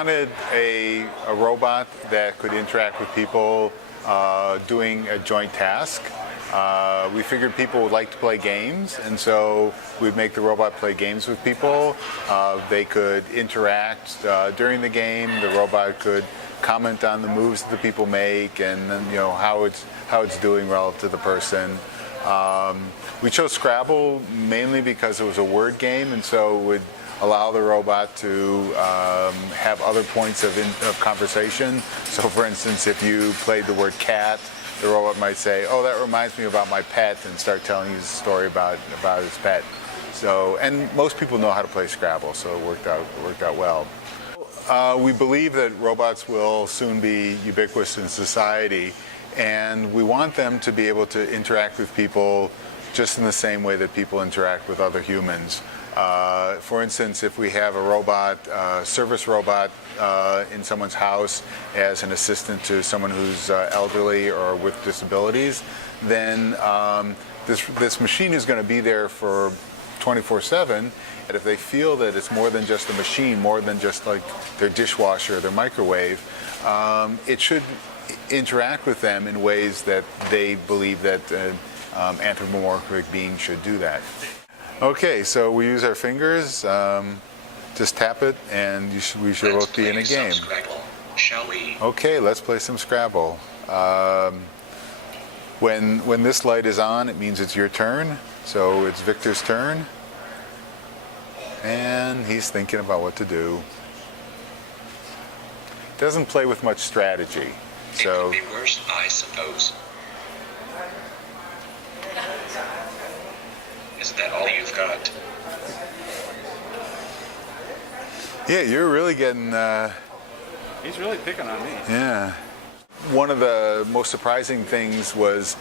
wanted a robot that could interact with people doing a joint task. We figured people would like to play games, and so we'd make the robot play games with people. They could interact during the game. The robot could comment on the moves that the people make, and then how it's doing relative to the person. We chose Scrabble mainly because it was a word game, and so it would allow the robot to have other points of conversation. So, for instance, if you played the word cat, the robot might say, "Oh, that reminds me about my pet," and start telling you a story about his pet. So, and most people know how to play Scrabble, so it worked out well. We believe that robots will soon be ubiquitous in society, and we want them to be able to interact with people just in the same way that people interact with other humans. For instance, if we have a robot, service robot in someone's house as an assistant to someone who's elderly or with disabilities, then this machine is going to be there for 24/7. And if they feel that it's more than just a machine, more than just like their dishwasher or their microwave, it should interact with them in ways that they believe that anthropomorphic beings should do that. Okay, so we use our fingers, just tap it, and we should both be in a game. Scrabble, shall we? Okay, let's play some Scrabble. When this light is on, it means it's your turn, so it's Victor's turn. And he's thinking about what to do. Doesn't play with much strategy, so... It could be worse, I suppose. Is that all you've got? Yeah, you're really getting... He's really picking on me. Yeah. One of the most surprising things was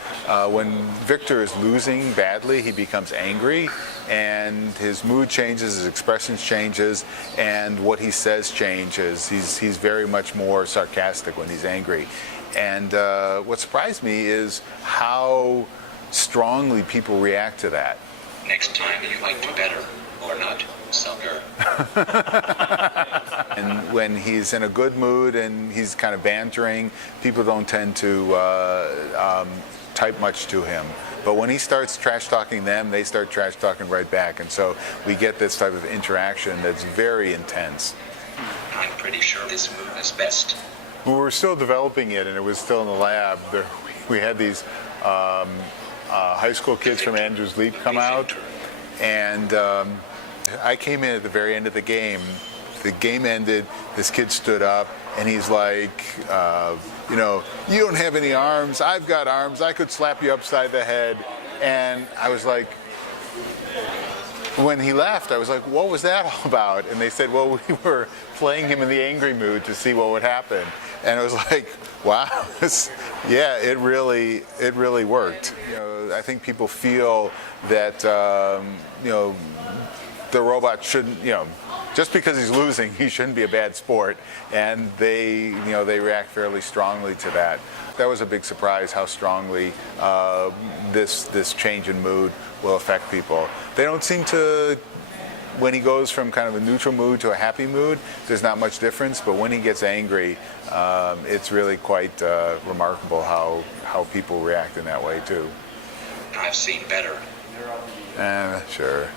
when Victor is losing badly, he becomes angry, and his mood changes, his expressions changes, and what he says changes. He's very much more sarcastic when he's angry. And what surprised me is how strongly people react to that. Next time you might do better, or not, sucker. And when he's in a good mood and he's kind of bantering, people don't tend to type much to him. But when he starts trash-talking them, they start trash-talking right back. And so we get this type of interaction that's very intense. I'm pretty sure this move is best. When we were still developing it and it was still in the lab, we had these high school kids from Andrews Leap come out, and I came in at the very end of the game. The game ended, this kid stood up, and he's like, you don't have any arms, I've got arms, I could slap you upside the head. And I was like, when he left, I was like, what was that all about? And they said, well, we were playing him in the angry mood to see what would happen. And I was like, wow, yeah, it really worked. I think people feel that, the robot shouldn't, just because he's losing, he shouldn't be a bad sport, and they react fairly strongly to that. That was a big surprise how strongly this change in mood will affect people. They don't seem to, when he goes from kind of a neutral mood to a happy mood, there's not much difference, but when he gets angry, it's really quite remarkable how people react in that way too. I've seen better. Sure.